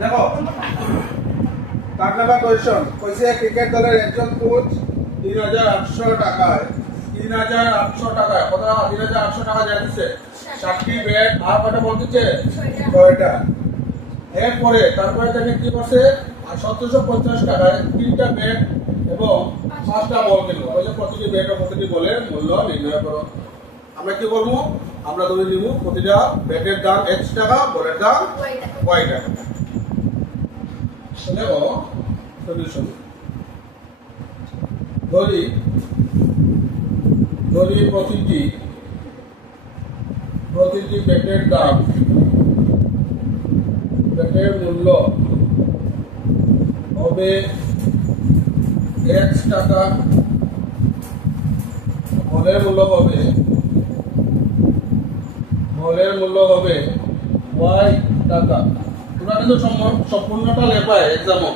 দেখো 8 নম্বর কোয়েশ্চন কইছে ক্রিকেট দলের একজন কোচ 3800 টাকায় 3800 টাকায় কত 3800 টাকা জানিছে 60টি ব্যাট আর কত বলতেছে 6টা এরপরে তারপরে তাকে কি করছে 1750 টাকায় 3টা ব্যাট এবং 5টা বল কিনল কইছে প্রতিটি ব্যাট ও প্রতিটি বলের মূল্য নির্ণয় করো আমরা কি করব আমরা ধরে নিব প্রতিটা ব্যাটের দাম x টাকা বলের দাম y টাকা দেখো সলিউশন ধরি প্রতিটি ব্যাটের দাম ব্যাটের মূল্য হবে x টাকা বলের মূল্য হবে y টাকা তোমরা কিন্তু সম্পূর্ণটা লেখায় এক্সামে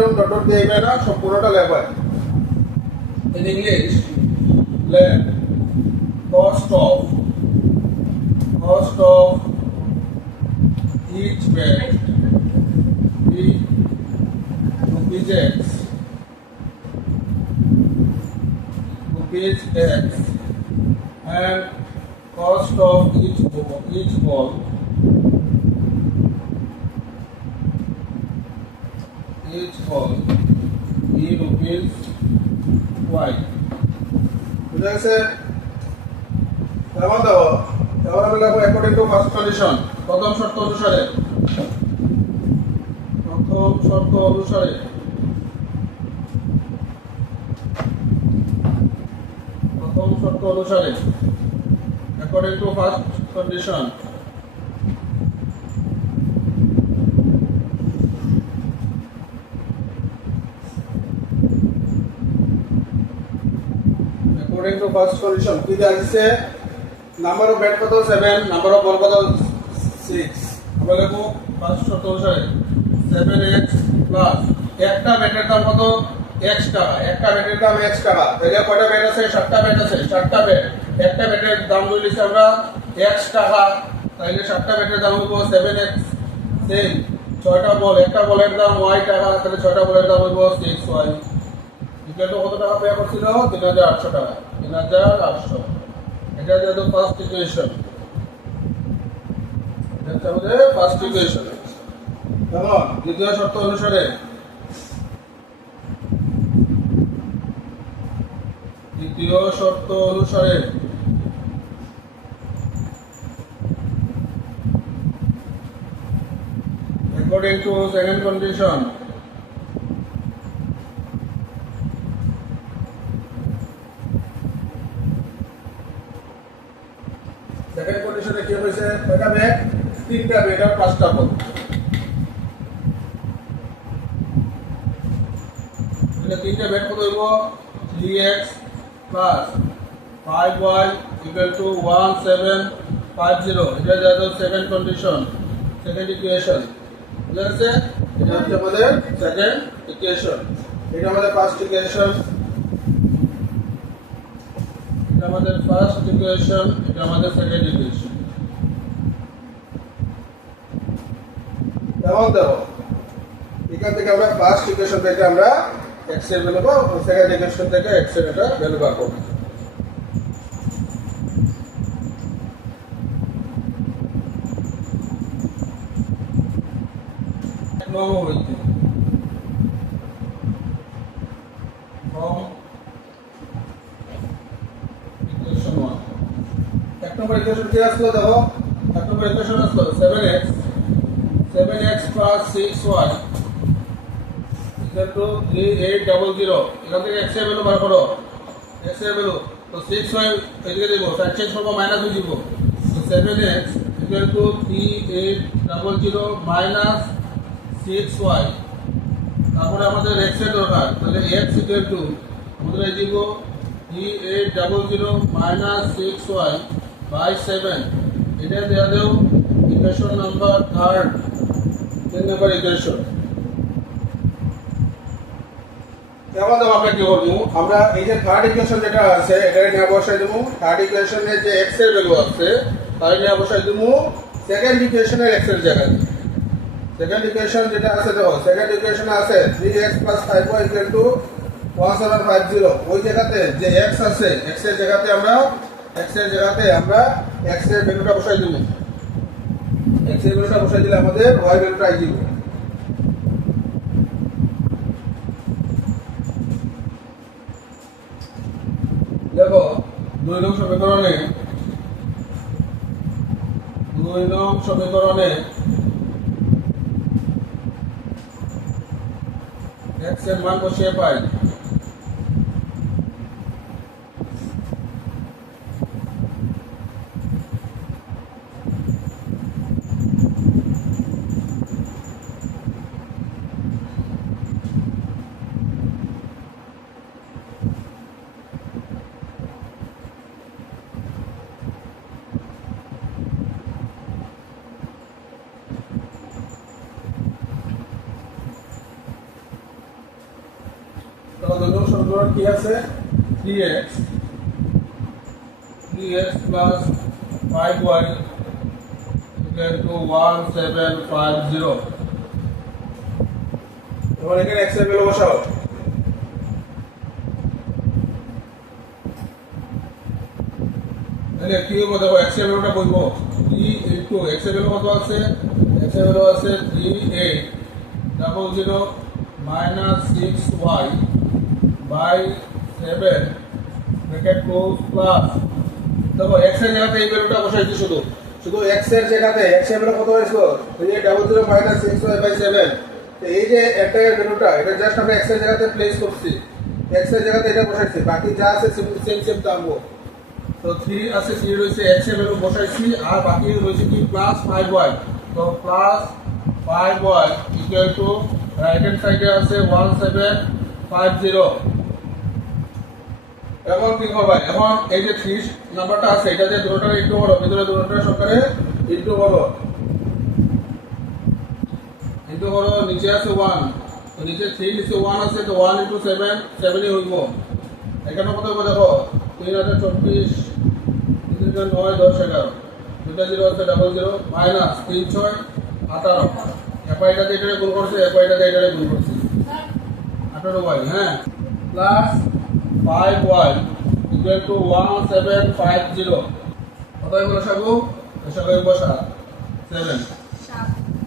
যখন ডট দেবে না সম্পূর্ণটা লেখায় in English let cost of each bet be rupees x and cost of each ball be rupees y বুঝা গেছে এবার আমরা লিখব অ্যাকর্ডিং টু ফার্স্ট কন্ডিশন প্রথম শর্ত অনুসারে according to first condition according to first condition কি দিয়েছে নাম্বার অফ ব্যাট কত 7 নাম্বার অফ বল কত 6 আমরা লিখব ফার্স্ট শর্ত অনুসারে 7x প্লাস একটা ব্যাটের দাম কত x টাকা একটা ব্যাটের দাম x টাকা তাহলে কয়টা ব্যাট আছে 7টা ব্যাট আছে 7টা ব্যাট একটা ব্যাটের দাম বলেছি আমরা x টাকা তাহলে 7টা ব্যাটের দাম হলো 7x সেম 6টা বল একটা বলের দাম y টাকা তাহলে 6টা বলের দাম হলো 6y ইকুয়াল টু কত টাকা পে করছিল 3800 টাকা 3800 এটা যেহেতু ফার্স্ট ইকুয়েশন এটা আমাদের ফার্স্ট ইকুয়েশন কেমন দ্বিতীয় শর্ত অনুসারে according to second condition second কন্ডিশনে কি হইছে কয়টা ব্যাট 3টা ব্যাট আর 5টা বল তাহলে 3টা ব্যাট কত হইব 3x plus 5y equal to 1750 এটা যেহেতু সেকেন্ড কন্ডিশন সেকেন্ড ইকুয়েশন বুঝা গেছে এটা হচ্ছে আমাদের সেকেন্ড ইকুয়েশন এটা আমাদের ফার্স্ট ইকুয়েশন এটা আমাদের ফার্স্ট ইকুয়েশন এটা আমাদের সেকেন্ড ইকুয়েশন কেমন দেখো এখান থেকে আমরা ফার্স্ট ইকুয়েশন থেকে আমরা x এর ভ্যালু পাবো সেকেন্ড ইকুয়েশন থেকে x এর এটা ভ্যালু বার করব নবম হইতে from equation 1 এক নম্বর ইকুয়েশন কি আসলো দেখো এক নম্বর ইকুয়েশন আসলো 7x plus 6y equal to 3800 এখান থেকে x এর ভ্যালু বার করো x এর ভ্যালু তো 6y এদিকে দেব ফ্র্যাকশন করব মাইনাস হয়ে যাব তো 7x equal to 3800 minus 6y তারপরে আমাদের x এর দরকার তাহলে x equal to আমাদের এই দিব 3800 minus 6y by 7 এটা দেয়া দাও ইকুয়েশন নাম্বার 3 3 নম্বর ইকুয়েশন এবার তো আমরা কি করব আমরা এই যে থার্ড ইকুয়েশন যেটা আছে এটা নিয়ে বসাই দেব থার্ড ইকুয়েশনে যে x এর ভ্যালু আছে তাই নিয়ে বসাই দেব সেকেন্ড ইকুয়েশনের x এর জায়গায় সেকেন্ড ইকুয়েশন যেটা আছে দেখো, সেকেন্ড ইকুয়েশনে আছে 3x + 5y = 1750। ওই জায়গাতে যে x আছে, x এর জায়গাতে আমরা x এর ভ্যালুটা বসাই দেব। x এর ভ্যালুটা বসাই দিলে আমাদের y ভ্যালুটা আই যাবে। দেখো 2 নং সমীকরণে x এর মান বসিয়ে পাই তো 2 নং সমীকরণ কি আছে 3x plus 5y = 1750। এবার এখানে x এর ভ্যালু বসাও। তাহলে কি হবে দেখো, x এর ভ্যালুটা বলবো 3 x এর ভ্যালু কত আছে, x এর ভ্যালু আছে 3800 6y by 7 bracket close plus. দেখো x এর জায়গাতে এই ভ্যালুটা বসাইছি, শুধু x এর জায়গাতে x এর ভ্যালু কত হয়েছিল 300 6y by 7। তো এই যে একটা ভ্যালুটা এটা জাস্ট আমরা x এর জায়গাতে প্লেস করছি, x এর জায়গাতে এটা বসাইছি, বাকি যা আছে সেম দামও। তো 3 আছে 3 রয়েছে, x এর ভ্যালু বসাইছি, আর বাকি রয়েছে কি প্লাস 5y। তো প্লাস 5y = রাইট হ্যান্ড সাইডে আছে 1750। এখন কি করবা, এখন এই যে 3 নাম্বারটা আছে এটা যে দুটোটা ইনটু করো, ভিতরে দুটোটা সরকারে ইনটু করো, নিচে আছে 1, তো নিচে 3 নিচে 1 আছে, তো 1 * 7 7ই হইব। এখানে কত হবে দেখো 3024 9 10 11 দুটো 0 আছে 00 মাইনাস 3 6 18। এপাইটা দিয়ে এটা গুণ করছে, এপাইটা দিয়ে এটা গুণ করছে 18y, হ্যাঁ, প্লাস 5y = 1750। কত হলো সাগু, সাগু বসা 7।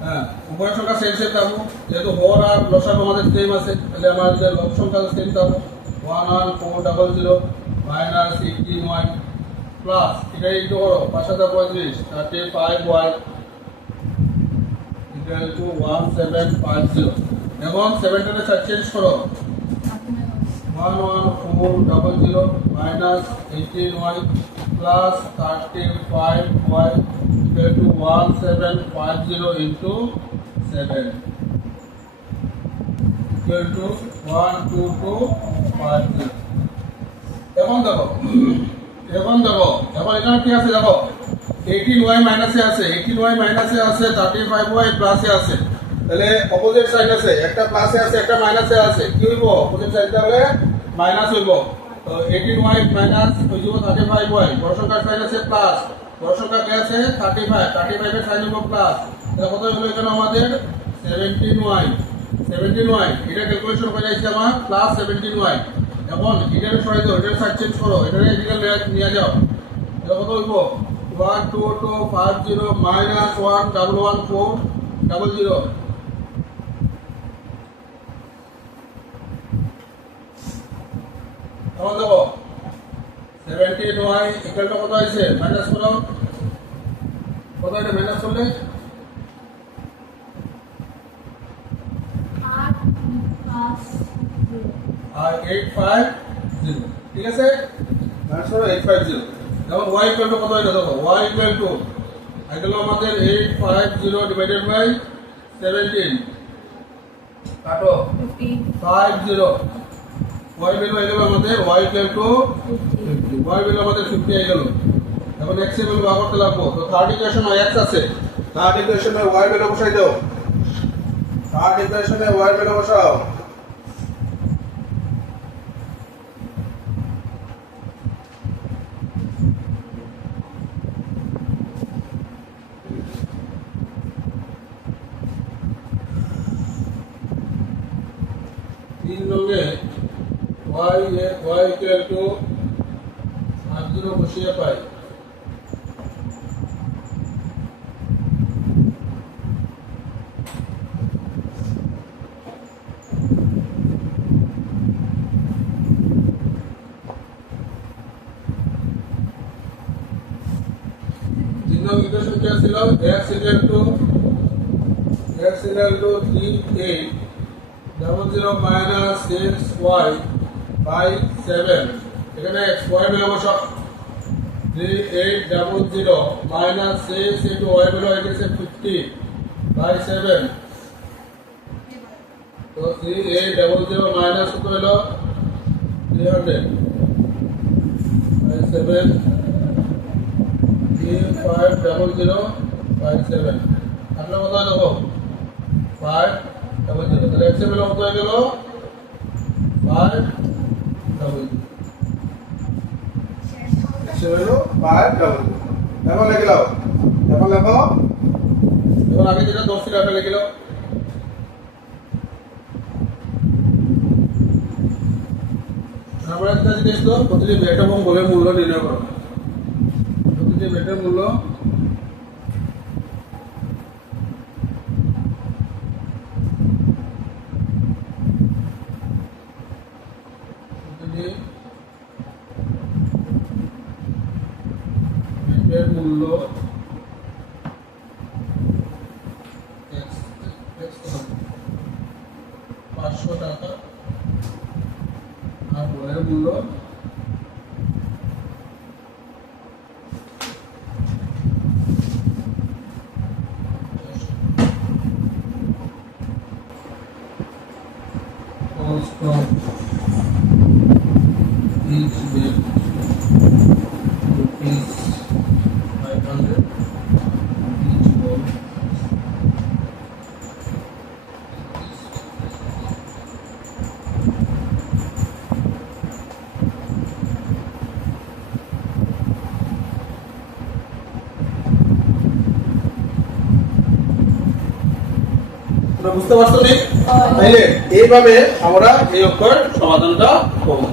হ্যাঁ, উভয় সংখ্যা সেম পাবো, যেহেতু হর আর লসাগু আমাদের সেম আছে, তাহলে আমাদের লব সংখ্যা সেম পাবো 11400 মাইনাস 18y প্লাস এটা ইনটু করো 535 35y = 1750। এখন 7টাকে চেঞ্জ করো 11400 minus 18y plus 35y = 1750 into 7 = 12250। এখন দেখো এখানে কি আছে দেখো 18y মাইনাসে আছে 35y প্লাসে আছে, তাহলে অপোজিট সাইড আছে, একটা প্লাসে আছে একটা মাইনাসে আছে, কি হইব অপোজিট সাইডটা হলে মাইনাস হইব। তো 18y মাইনাস হই যাব 35y, বড় সংখ্যার সাইন আছে প্লাস, বড় সংখ্যা কি আছে 35 এর সাইন হইব প্লাস। তাহলে কত হলো এখানে আমাদের 17y এটা ক্যালকুলেশন করে আইছে আমার প্লাস 17y। এখন এটারে সরাই দাও, এটার সাইড চেঞ্জ করো, এটারে এদিকে নিয়ে যাও, এটা কত হইব 12250 minus 111400। এখন দেখো 17y ইকুয়াল টু কত হইছে, মাইনাস করো, কত এটা মাইনাস করলে 850, ঠিক আছে, মাইনাস করো 850। এখন y ইকুয়াল টু কত হইলো দেখো, y ইকুয়াল টু আইলো আমাদের 850 ডিভাইডেড বাই 17 কাটো 50, y ভ্যালু আইলো আমাদের y equal to 50, y value আমাদের 50 আইলো। এখন x এর ভ্যালু বার করতে লাগবো, তো থার্ড ইকুয়েশনে x আছে, থার্ড ইকুয়েশনে y ভ্যালু বসাই দাও, থার্ড ইকুয়েশনে y ভ্যালু বসাও। 3 নঙ্গে y ইকুয়াল টু r0 বসিয়ে পাই। ইকুয়েশন কি ছিল x equal to 3800 minus 6y by 7 এখানে x y নেব সব 3800 মাইনাস 6 ইনটু y হলো এটাছে 50 বাই 7 তো 3800 মাইনাস কত হলো 300 বাই 7 500 বাই 7 আপনার কত দেখো 500 তাহলে x এর কত হয়ে গেল 500 x এর 500 এখন লিখে নাও এখন লেখো এখন আগে যেটা 10 ছিল এটা লিখে নাও আমরা একটা জিনিস তো প্রতিটি বেট এবং বলের মূল্য নির্ণয় করো প্রতিটি বেটের মূল্য বেটের মূল্য $500 আর বলের মূল্য cost of each bed rupees 500 each ball বুঝতে পারছো নি তাইলে এইভাবে আমরা এই অঙ্কের সমাধানটা করব।